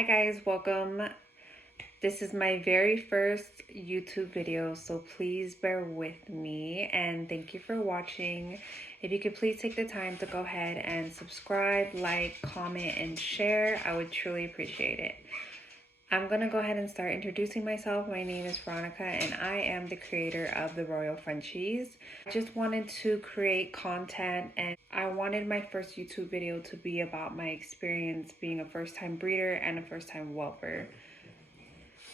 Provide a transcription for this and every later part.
Hi guys, welcome. This is my very first YouTube video, so please bear with me and thank you for watching. If you could please take the time to go ahead and subscribe, like, comment, and share, I would truly appreciate it. I'm gonna go ahead and start introducing myself. My name is Veronica and I am the creator of the Royal Frenchies. I just wanted to create content and I wanted my first YouTube video to be about my experience being a first-time breeder and a first-time whelper.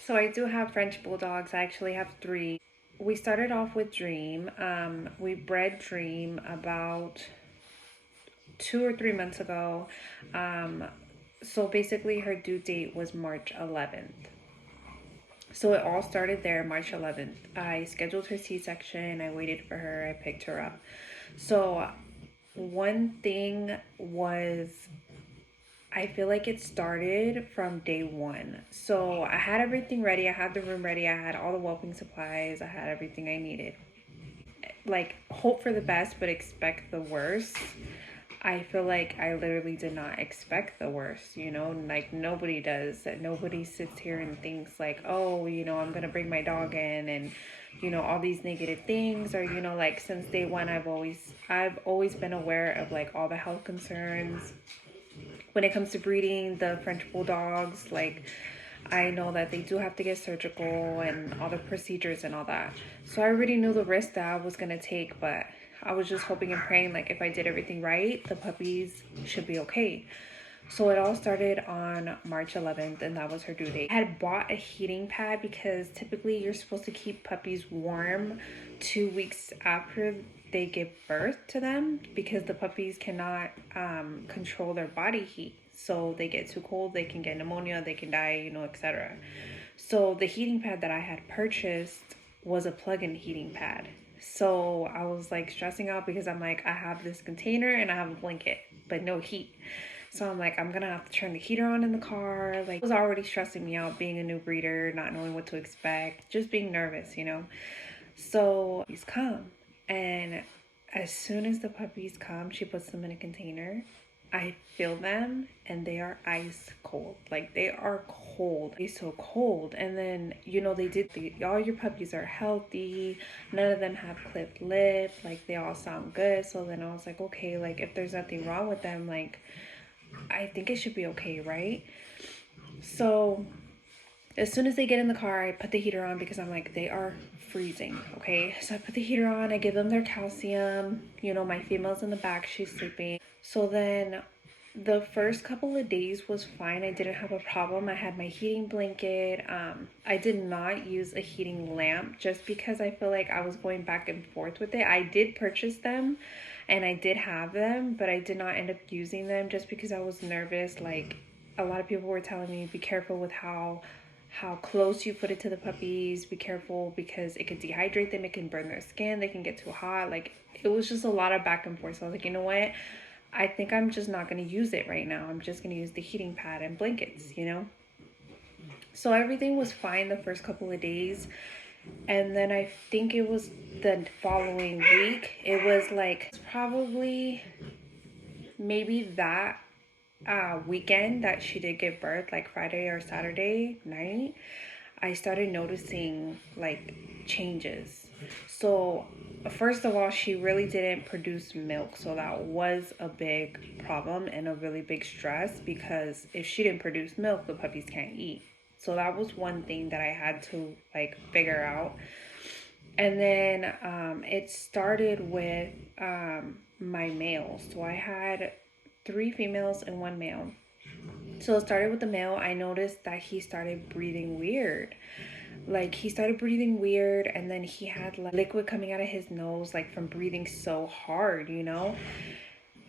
So I do have French Bulldogs. I actually have 3. We started off with Dream. We bred Dream about 2 or 3 months ago. So basically her due date was March 11th. So it all started there, March 11th. I scheduled her C-section. I waited for her. I picked her up. So one thing was, I feel like it started from day one. So I had everything ready. I had the room ready. I had all the whelping supplies. I had everything I needed. Like, hope for the best, but expect the worst. I feel like I literally did not expect the worst, you know, like nobody does. Nobody sits here and thinks like, oh, you know, I'm going to bring my dog in and, you know, all these negative things. Or, you know, like since day one, I've always been aware of like all the health concerns when it comes to breeding the French Bulldogs. Like, I know that they do have to get surgical and all the procedures and all that. So I already knew the risk that I was going to take, but I was just hoping and praying like if I did everything right, the puppies should be okay. So it all started on March 11th and that was her due date. I had bought a heating pad because typically you're supposed to keep puppies warm 2 weeks after they give birth to them because the puppies cannot control their body heat. So they get too cold, they can get pneumonia, they can die, you know, etc. So the heating pad that I had purchased was a plug-in heating pad. So I was like stressing out because I'm like, I have this container and I have a blanket, but no heat. So I'm like, I'm gonna have to turn the heater on in the car. Like, it was already stressing me out being a new breeder, not knowing what to expect, just being nervous, you know? So puppies come, and as soon as the puppies come, she puts them in a container. I feel them and they are ice cold. Like, they are cold. It's so cold. And then, you know, all your puppies are healthy. None of them have clipped lip. Like, they all sound good. So then I was like, okay, like if there's nothing wrong with them, like I think it should be okay, right? So as soon as they get in the car, I put the heater on because I'm like, they are freezing, okay? So I put the heater on, I give them their calcium. You know, my female's in the back, she's sleeping. So then the first couple of days was fine. I didn't have a problem. I had my heating blanket. I did not use a heating lamp just because I feel like I was going back and forth with it. I did purchase them and I did have them, but I did not end up using them just because I was nervous. Like, a lot of people were telling me, be careful with how close you put it to the puppies. Be careful because it could dehydrate them, it can burn their skin, they can get too hot. Like, it was just a lot of back and forth. So I was like, you know what, I think I'm just not going to use it right now. I'm just going to use the heating pad and blankets, you know? So everything was fine the first couple of days. And then I think it was the following week. It was like probably maybe that weekend that she did give birth, like Friday or Saturday night, I started noticing like changes. So first of all, she really didn't produce milk, so that was a big problem and a really big stress because if she didn't produce milk, the puppies can't eat. So that was one thing that I had to like figure out. And then it started with my males. So I had 3 females and 1 male. So it started with the male. I noticed that he started breathing weird. Like, he started breathing weird, and then he had like liquid coming out of his nose, like from breathing so hard, you know?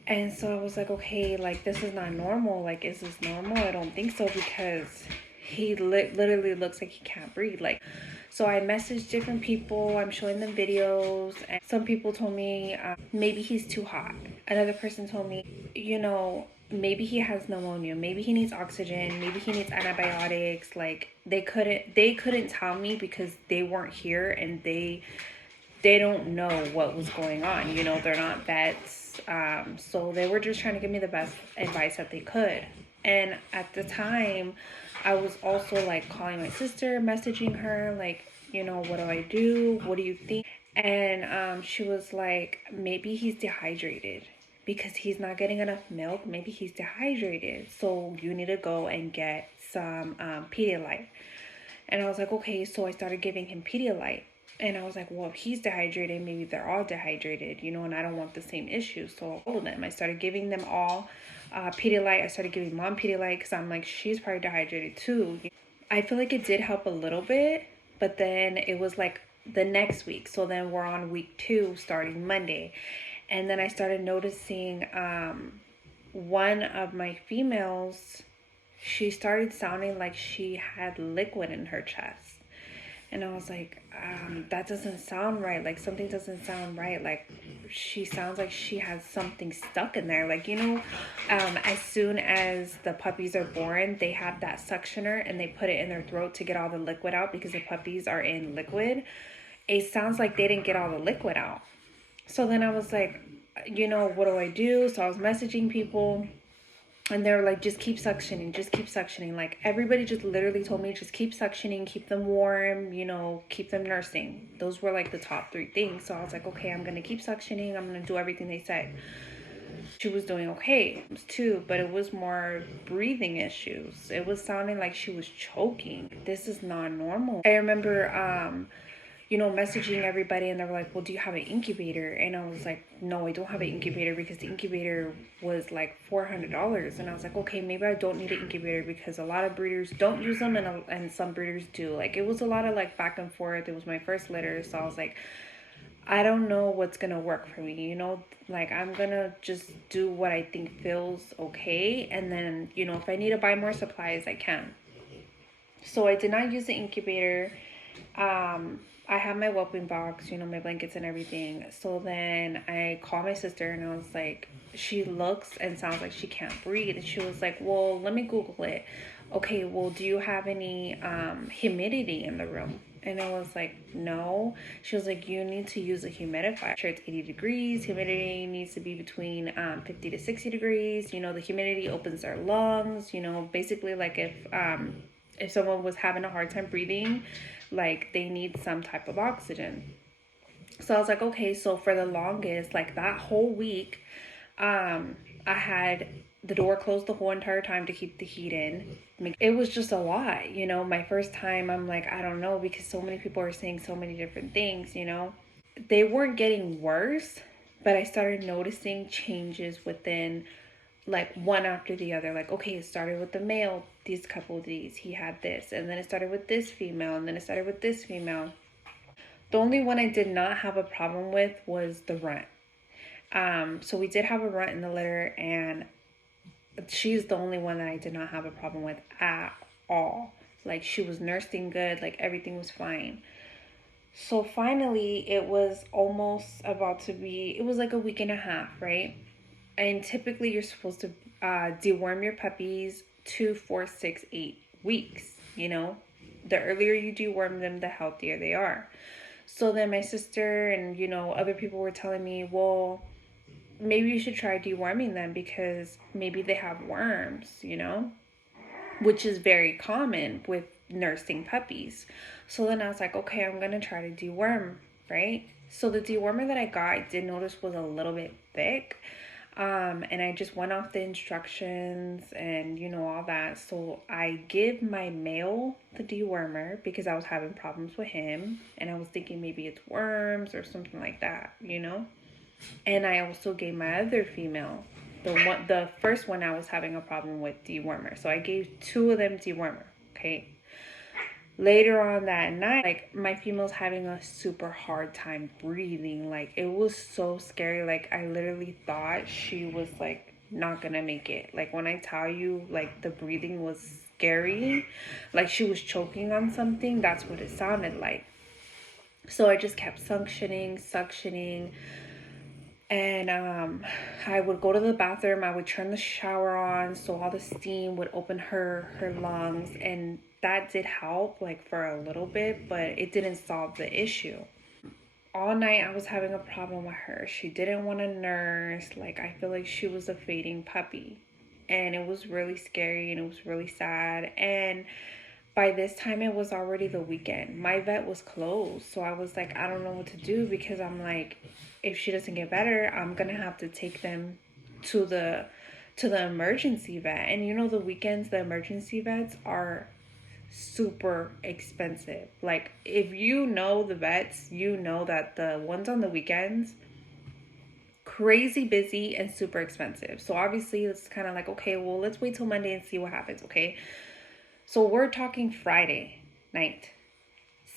And so I was like, okay, like this is not normal. Like, is this normal? I don't think so because he literally looks like he can't breathe. Like, so I messaged different people. I'm showing them videos, and some people told me maybe he's too hot. Another person told me, you know, maybe he has pneumonia. Maybe he needs oxygen. Maybe he needs antibiotics. Like, they couldn't tell me because they weren't here and they don't know what was going on. You know, they're not vets. So they were just trying to give me the best advice that they could. And at the time, I was also like calling my sister, messaging her, like, you know, what do I do? What do you think? And she was like, maybe he's dehydrated because he's not getting enough milk. Maybe he's dehydrated. So you need to go and get some Pedialyte. And I was like, okay. So I started giving him Pedialyte. And I was like, well, if he's dehydrated, maybe they're all dehydrated, you know, and I don't want the same issue. So all of them, I started giving them all Pedialyte. I started giving mom Pedialyte because I'm like, she's probably dehydrated too. I feel like it did help a little bit, but then it was like the next week. So then we're on week 2 starting Monday. And then I started noticing one of my females, she started sounding like she had liquid in her chest. And I was like, that doesn't sound right. Like, something doesn't sound right. Like, she sounds like she has something stuck in there. Like, you know, as soon as the puppies are born, they have that suctioner and they put it in their throat to get all the liquid out because the puppies are in liquid. It sounds like they didn't get all the liquid out. So then I was like, you know, what do I do? So I was messaging people. And they were like, just keep suctioning, just keep suctioning. Like, everybody just literally told me, just keep suctioning, keep them warm, you know, keep them nursing. Those were like the top 3 things. So I was like, okay, I'm going to keep suctioning. I'm going to do everything they said. She was doing okay too, but it was more breathing issues. It was sounding like she was choking. This is not normal. I remember, you know, messaging everybody and they were like, well, do you have an incubator? And I was like, no, I don't have an incubator because the incubator was like $400. And I was like, okay, maybe I don't need an incubator because a lot of breeders don't use them and some breeders do. Like, it was a lot of like back and forth. It was my first litter. So I was like, I don't know what's going to work for me, you know, like I'm going to just do what I think feels okay. And then, you know, if I need to buy more supplies, I can. So I did not use the incubator. I have my whelping box, you know, my blankets and everything. So then I called my sister and I was like, she looks and sounds like she can't breathe. And she was like, well, let me Google it. Okay, well, do you have any humidity in the room? And I was like, no. She was like, you need to use a humidifier. Sure, it's 80 degrees. Humidity needs to be between 50 to 60 degrees. You know, the humidity opens their lungs. You know, basically like if someone was having a hard time breathing, like they need some type of oxygen. So I was like, okay. So for the longest, like that whole week, I had the door closed the whole entire time to keep the heat in. It was just a lot, you know. My first time, I'm like, I don't know, because so many people are saying so many different things, you know. They weren't getting worse, but I started noticing changes within, like, one after the other. Like, okay, it started with the male these couple of days, he had this, and then it started with this female, and then it started with this female. The only one I did not have a problem with was the runt. So we did have a runt in the litter, and she's the only one that I did not have a problem with at all. Like, she was nursing good, like everything was fine. So finally, it was almost about to be, it was like a week and a half, right? And typically you're supposed to deworm your puppies 2, 4, 6, 8 weeks, you know? The earlier you deworm them, the healthier they are. So then my sister and, you know, other people were telling me, well, maybe you should try deworming them because maybe they have worms, you know? Which is very common with nursing puppies. So then I was like, okay, I'm going to try to deworm, right? So the dewormer that I got, I did notice was a little bit thick. And I just went off the instructions and, you know, all that. So I give my male the dewormer because I was having problems with him. And I was thinking maybe it's worms or something like that, you know? And I also gave my other female, the first one I was having a problem with, dewormer. So I gave 2 of them dewormer, okay? Later on that night, like, my female's having a super hard time breathing. Like, it was so scary. Like, I literally thought she was, like, not gonna make it. Like, when I tell you, like, the breathing was scary, like she was choking on something, that's what it sounded like. So I just kept suctioning. And I would go to the bathroom, I would turn the shower on so all the steam would open her lungs, and that did help, like, for a little bit, but it didn't solve the issue. All night I was having a problem with her. She didn't want to nurse. Like, I feel like she was a fading puppy. and it was really scary and it was really sad. And by this time it was already the weekend. My vet was closed, so I was like, I don't know what to do, because I'm like, if she doesn't get better, I'm gonna have to take them to the emergency vet. And you know, the weekends, the emergency vets are super expensive. Like, if you know the vets, you know that the ones on the weekends, crazy busy and super expensive. So obviously it's kind of like, okay, well, let's wait till Monday and see what happens. Okay, so we're talking Friday night.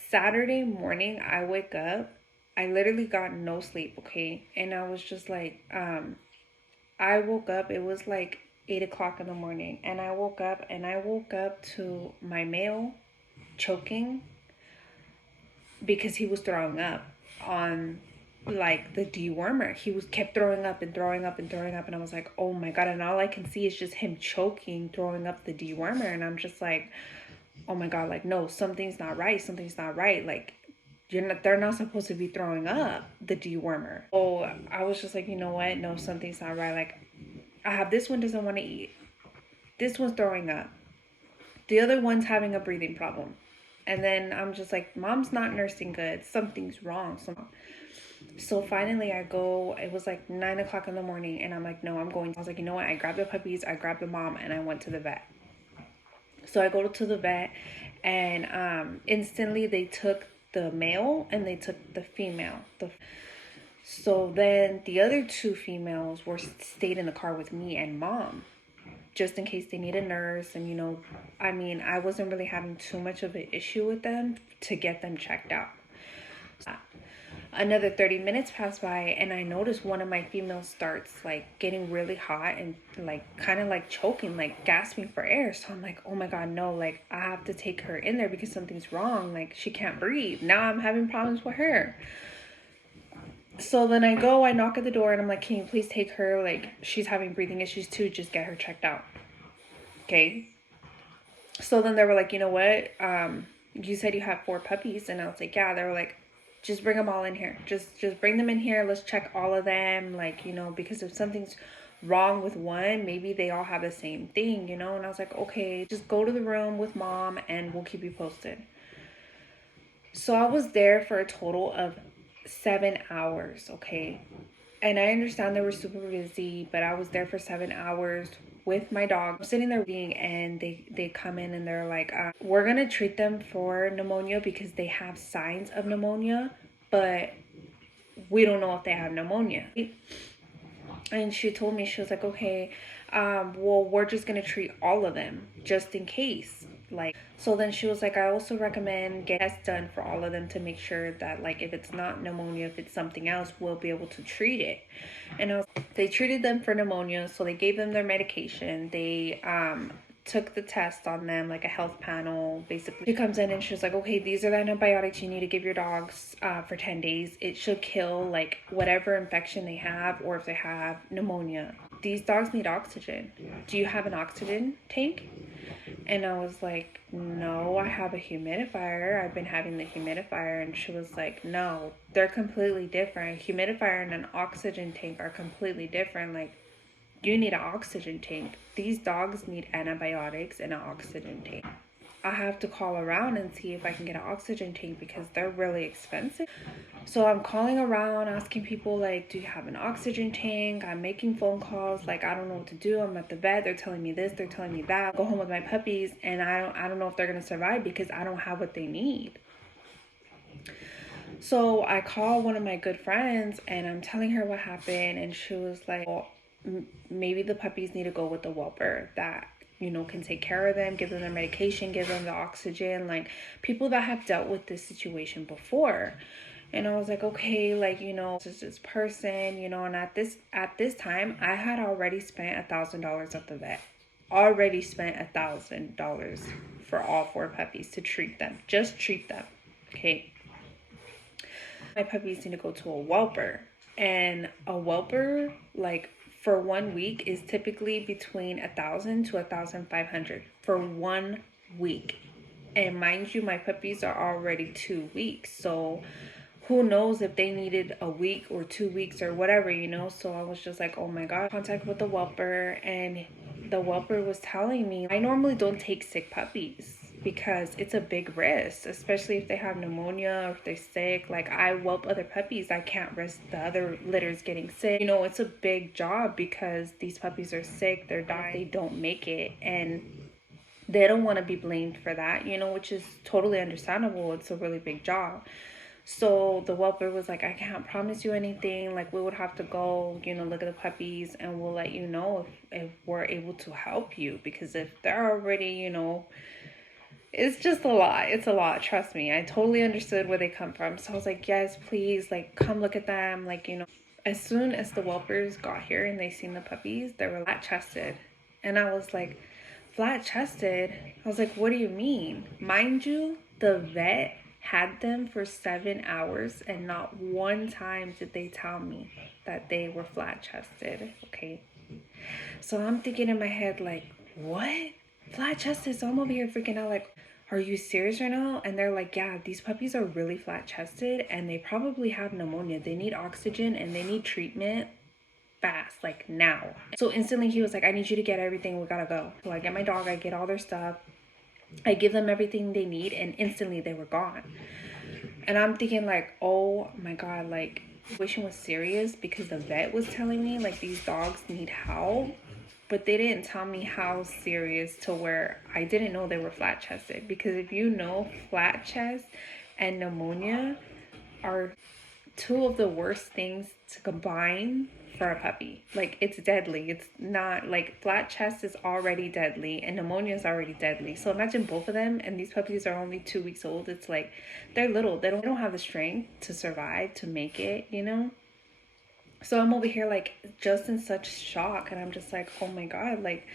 Saturday morning, I wake up. I literally got no sleep, okay? And I was just like, I woke up, it was like 8 o'clock in the morning. And I woke up to my male choking because he was throwing up on like the dewormer. He was kept throwing up and throwing up and throwing up. And I was like, oh my God. And all I can see is just him choking, throwing up the dewormer. And I'm just like, oh my God, like, no, something's not right. Something's not right. Like, they're not supposed to be throwing up the dewormer. Oh, I was just like, you know what? No, something's not right. Like, I have this one doesn't want to eat. This one's throwing up. The other one's having a breathing problem. And then I'm just like, mom's not nursing good. Something's wrong. So finally I go, it was like 9 o'clock in the morning, and I'm like, no, I'm going. I was like, you know what? I grabbed the puppies, I grabbed the mom, and I went to the vet. So I go to the vet, and instantly they took the male and they took the female. So then the other two females stayed in the car with me and mom, just in case they need a nurse. And, you know, I mean, I wasn't really having too much of an issue with them to get them checked out. Another 30 minutes passed by, and I noticed one of my females starts like getting really hot and like kind of like choking, like gasping for air. So I'm like, oh my God, no, like I have to take her in there because something's wrong. Like, she can't breathe. Now I'm having problems with her. So then I knock at the door, and I'm like, can you please take her? Like, she's having breathing issues too. Just get her checked out. Okay. So then they were like, you know what? You said you have 4 puppies. And I was like, yeah. They were like, just bring them all in here. Just bring them in here. Let's check all of them. Like, you know, because if something's wrong with one, maybe they all have the same thing, you know? And I was like, okay, just go to the room with mom and we'll keep you posted. So I was there for a total of 7 hours, okay? And I understand they were super busy, but I was there for 7 hours with my dog. I'm sitting there reading, and they come in and they're like, we're going to treat them for pneumonia because they have signs of pneumonia, but we don't know if they have pneumonia. And she told me, she was like, okay, well, we're just going to treat all of them just in case. Like, so then she was like, I also recommend get tests done for all of them to make sure that, like, if it's not pneumonia, if it's something else, we'll be able to treat it. And they treated them for pneumonia, so they gave them their medication. They took the test on them, like a health panel. Basically, she comes in and she's like, okay, these are the antibiotics you need to give your dogs for 10 days. It should kill like whatever infection they have, or if they have pneumonia. These dogs need oxygen. Do you have an oxygen tank? And I was like, no, I have a humidifier. I've been having the humidifier. And she was like, no, they're completely different. A humidifier and an oxygen tank are completely different. Like, you need an oxygen tank. These dogs need antibiotics and an oxygen tank. I have to call around and see if I can get an oxygen tank because they're really expensive. So I'm calling around asking people, like, do you have an oxygen tank? I'm making phone calls, like, I don't know what to do. I'm at the vet, they're telling me this, they're telling me that. I go home with my puppies, and I don't know if they're gonna survive because I don't have what they need. So I call one of my good friends and I'm telling her what happened, and she was like, well, maybe the puppies need to go with the whelper that, you know, can take care of them, give them their medication, give them the oxygen, like people that have dealt with this situation before. And I was like, okay, like, you know, this person, you know, and at this time I had already spent $1,000 at the vet. Already spent $1,000 for all 4 puppies to treat them. Just treat them. Okay. My puppies need to go to a whelper. And a whelper, like, for 1 week is typically between $1,000 to $1,500 for 1 week. And mind you, my puppies are already 2 weeks. So who knows if they needed a week or 2 weeks or whatever, you know? So I was just like, oh my God, contact with the whelper. And the whelper was telling me, I normally don't take sick puppies because it's a big risk, especially if they have pneumonia or if they're sick. Like, I whelp other puppies, I can't risk the other litters getting sick. You know, it's a big job because these puppies are sick, they're dying, they don't make it, and they don't want to be blamed for that, you know, which is totally understandable. It's a really big job. So the whelper was like, I can't promise you anything. Like, we would have to go, you know, look at the puppies and we'll let you know if we're able to help you. Because if they're already, you know, it's just a lot. It's a lot. Trust me. I totally understood where they come from. So I was like, yes, please, like, come look at them. Like, you know, as soon as the whelpers got here and they seen the puppies, they were flat chested. And I was like, flat chested? I was like, what do you mean? Mind you, the vet had them for 7 hours and not one time did they tell me that they were flat chested. Okay. So I'm thinking in my head, like, what? Flat chested? So I'm over here freaking out, like, are you serious right now? And they're like, yeah, these puppies are really flat chested and they probably have pneumonia. They need oxygen and they need treatment fast, like now. So instantly he was like, I need you to get everything, we gotta go. So I get my dog, I get all their stuff, I give them everything they need, and instantly they were gone. And I'm thinking like, oh my god, like, the situation was serious because the vet was telling me like these dogs need help, but they didn't tell me how serious to where I didn't know they were flat chested. Because if you know, flat chest and pneumonia are two of the worst things to combine for a puppy. Like, it's deadly. It's not like, flat chest is already deadly and pneumonia is already deadly. So imagine both of them, and these puppies are only 2 weeks old. It's like, they're little. They don't have the strength to survive, to make it, you know? So I'm over here like just in such shock, and I'm just like, oh my god, like,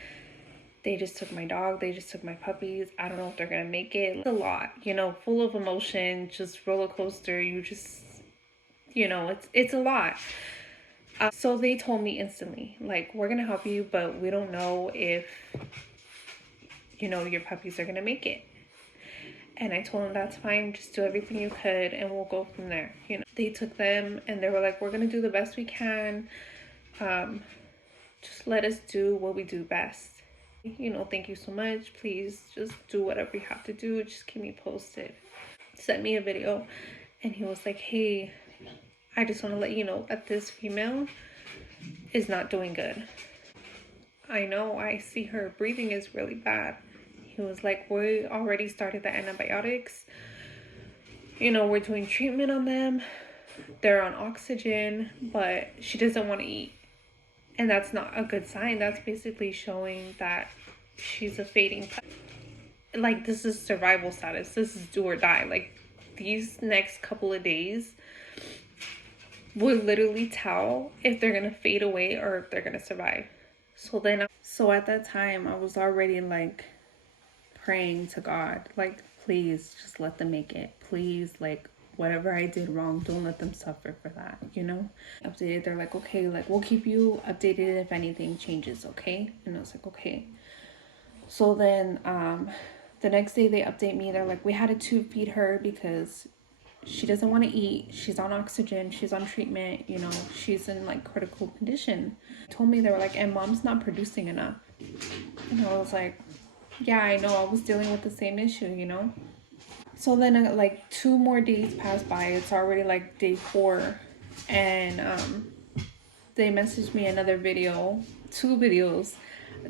they just took my dog, they just took my puppies. I don't know if they're gonna make it. It's a lot, you know, full of emotion, just roller coaster. You just, you know, it's a lot. So they told me instantly, like, we're gonna help you, but we don't know if, you know, your puppies are gonna make it. And I told them, that's fine, just do everything you could and we'll go from there. You know, they took them and they were like, we're gonna do the best we can. Just let us do what we do best. You know, thank you so much. Please just do whatever you have to do. Just keep me posted. Sent me a video and he was like, hey, I just want to let you know that this female is not doing good. I know, I see her breathing is really bad. He was like, we already started the antibiotics. You know, we're doing treatment on them. They're on oxygen, but she doesn't want to eat. And that's not a good sign. That's basically showing that she's a fading puppy. Like, this is survival status. This is do or die. Like, these next couple of days will literally tell if they're gonna fade away or if they're gonna survive. So at that time, I was already like praying to God, like, please just let them make it. Please, like, whatever I did wrong, don't let them suffer for that, you know? Updated, they're like, okay, like, we'll keep you updated if anything changes, okay? And I was like, okay. So then the next day they update me, they're like, we had to tube feed her because she doesn't want to eat, she's on oxygen, she's on treatment, you know, she's in like critical condition. Told me, they were like, and mom's not producing enough. And I was like, yeah, I know, I was dealing with the same issue, you know. So then like 2 more days pass by, it's already like day 4, and they messaged me another video, 2 videos,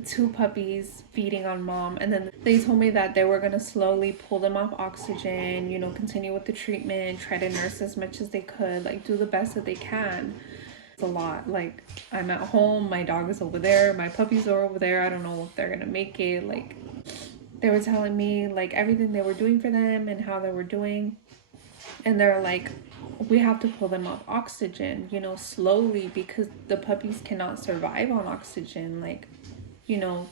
2 puppies feeding on mom, and then they told me that they were gonna slowly pull them off oxygen, you know, continue with the treatment, try to nurse as much as they could, like, do the best that they can. It's a lot. Like, I'm at home, my dog is over there, my puppies are over there, I don't know if they're gonna make it. Like, they were telling me like everything they were doing for them and how they were doing, and they're like, we have to pull them off oxygen, you know, slowly, because the puppies cannot survive on oxygen, like, you know,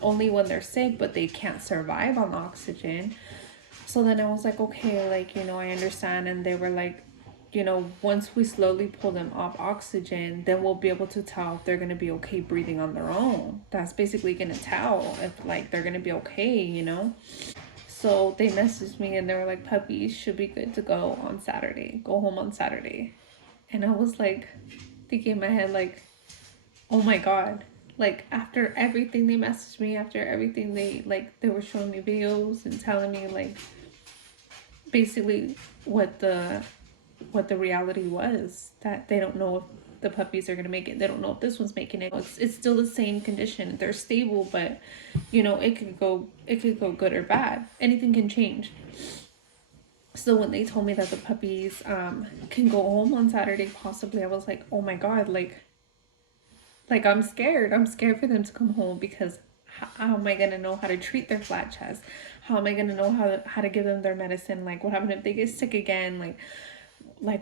only when they're sick, but they can't survive on oxygen. So then I was like, okay, like, you know, I understand. And they were like, you know, once we slowly pull them off oxygen, then we'll be able to tell if they're going to be okay breathing on their own. That's basically going to tell if like they're going to be okay, you know. So they messaged me and they were like, puppies should be good to go on Saturday, go home on Saturday. And I was like thinking in my head, like, oh my god, Like after everything they messaged me, after everything they were showing me videos and telling me like basically what the reality was, that they don't know if the puppies are gonna make it. They don't know if this one's making it. It's still the same condition. They're stable, but it could go good or bad. Anything can change. So when they told me that the puppies can go home on Saturday, possibly, I was like, oh my god, like I'm scared. I'm scared for them to come home because how am I gonna know how to treat their flat chest? How am I gonna know how to give them their medicine? Like what happens if they get sick again? Like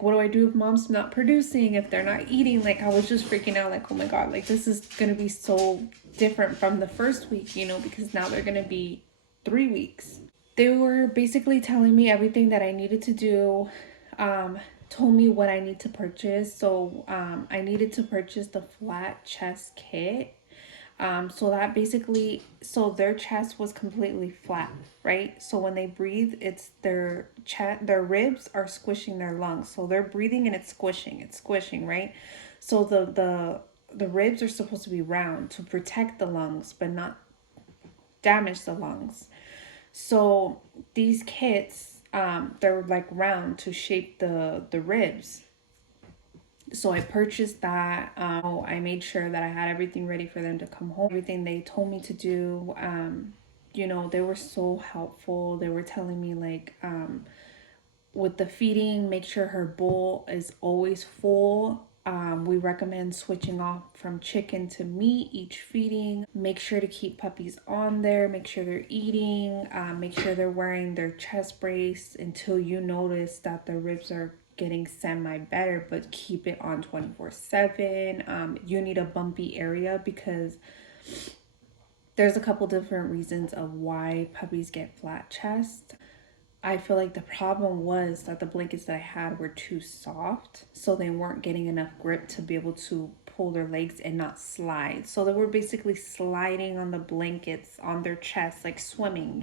what do I do if mom's not producing, if they're not eating? Like I was just freaking out, like, oh my god, like this is gonna be so different from the first week, because now they're gonna be 3 weeks. They were basically telling me everything that I needed to do, um, told me what I need to purchase. So I needed to purchase the flat chest kit. So that basically, so their chest was completely flat, right? So when they breathe, it's their chest, their ribs are squishing their lungs. So they're breathing and it's squishing, right? So the ribs are supposed to be round to protect the lungs, but not damage the lungs. So these kits, they're like round to shape the ribs. So I purchased that. I made sure that I had everything ready for them to come home. Everything they told me to do. They were so helpful. They were telling me like, with the feeding, make sure her bowl is always full. We recommend switching off from chicken to meat each feeding. Make sure to keep puppies on there. Make sure they're eating. Make sure they're wearing their chest brace until you notice that their ribs are getting semi better, but keep it on 24/7. You need a bumpy area because there's a couple different reasons of why puppies get flat chest. I feel like the problem was that the blankets that I had were too soft, so they weren't getting enough grip to be able to pull their legs and not slide. So they were basically sliding on the blankets on their chest, like swimming.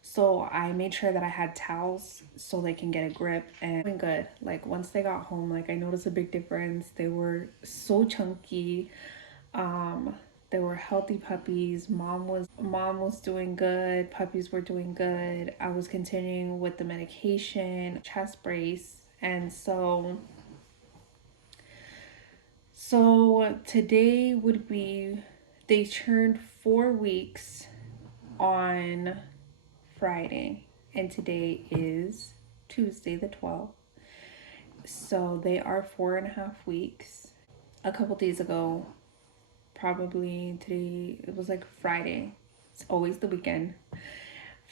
So I made sure that I had towels so they can get a grip and doing good. Like once they got home, like I noticed a big difference. They were so chunky. Um, they were healthy puppies. Mom was doing good. Puppies were doing good. I was continuing with the medication, chest brace, and so today would be, they turned 4 weeks on Friday, and today is Tuesday the 12th. So they are 4.5 weeks. A couple days ago, probably today, it was like Friday. It's always the weekend.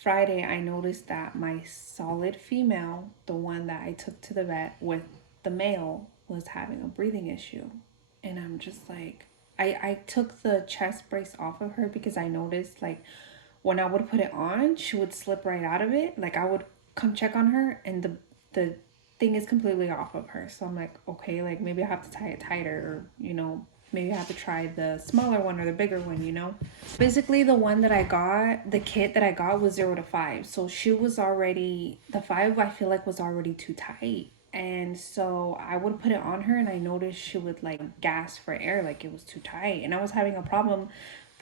Friday, I noticed that my solid female, the one that I took to the vet with the male, was having a breathing issue. And I'm just like, I took the chest brace off of her because I noticed like when I would put it on, she would slip right out of it. Like I would come check on her and the thing is completely off of her. So I'm like, okay, like maybe I have to tie it tighter, or maybe I have to try the smaller one or the bigger one. Basically, the one that I got, the kit that I got was 0 to 5. So she was already, the 5 I feel like was already too tight. And so I would put it on her and I noticed she would like gasp for air, like it was too tight. And I was having a problem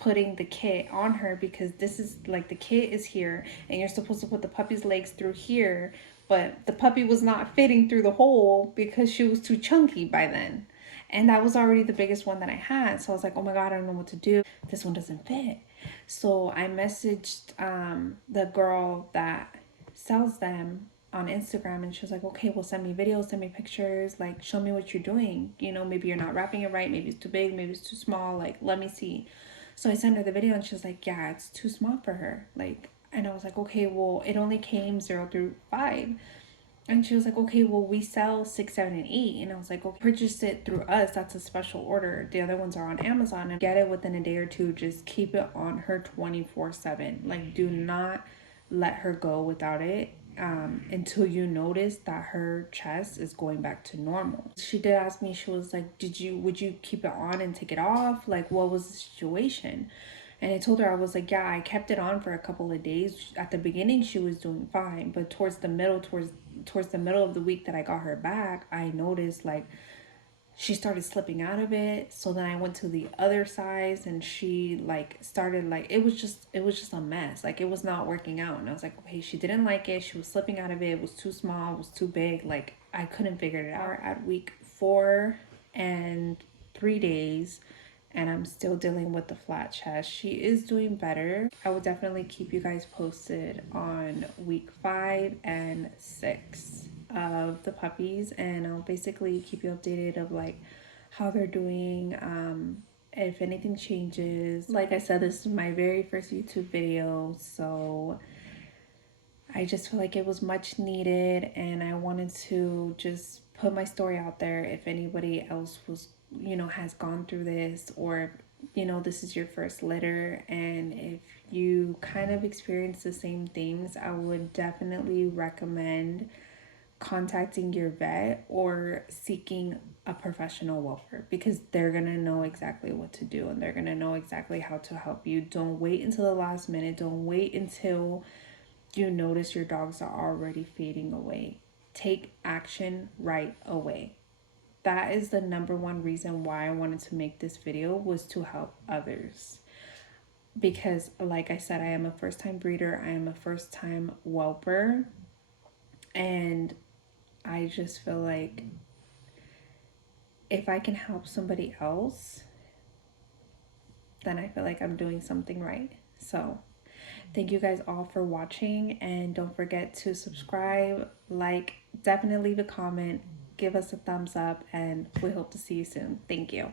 putting the kit on her because this is like, the kit is here and you're supposed to put the puppy's legs through here, but the puppy was not fitting through the hole because she was too chunky by then. And that was already the biggest one that I had. So I was like, oh my God, I don't know what to do. This one doesn't fit. So I messaged the girl that sells them on Instagram, and she was like, okay, well, send me videos, send me pictures, like show me what you're doing. Maybe you're not wrapping it right, maybe it's too big, maybe it's too small, like let me see. So I sent her the video and she was like, yeah, it's too small for her. Like, and I was like, okay, well, it only came 0 through 5. And she was like, okay, well, we sell 6, 7, and 8. And I was like, okay, purchase it through us. That's a special order. The other ones are on Amazon. And get it within a day or two. Just keep it on her 24/7. Like, do not let her go without it until you notice that her chest is going back to normal. She did ask me, she was like, would you keep it on and take it off? Like, what was the situation? And I told her, I was like, yeah, I kept it on for a couple of days. At the beginning, she was doing fine, but towards the middle of the week that I got her back, I noticed like she started slipping out of it. So then I went to the other size and she like started like it was just a mess. Like it was not working out. And I was like, okay, she didn't like it. She was slipping out of it. It was too small, it was too big. Like I couldn't figure it out. At week 4 and 3 days and I'm still dealing with the flat chest. She is doing better. I will definitely keep you guys posted on week 5 and 6 of the puppies, and I'll basically keep you updated of like how they're doing, if anything changes. Like I said, this is my very first YouTube video, so I just feel like it was much needed and I wanted to just put my story out there if anybody else was, has gone through this, or this is your first litter and if you kind of experience the same things, I would definitely recommend contacting your vet or seeking a professional whelper, because they're going to know exactly what to do and they're going to know exactly how to help you. Don't wait until the last minute. Don't wait until you notice your dogs are already fading away. Take action right away. That is the number one reason why I wanted to make this video, was to help others. Because like I said, I am a first time breeder. I am a first time whelper. And I just feel like if I can help somebody else, then I feel like I'm doing something right. So thank you guys all for watching, and don't forget to subscribe, like, definitely leave a comment, give us a thumbs up, and we hope to see you soon. Thank you.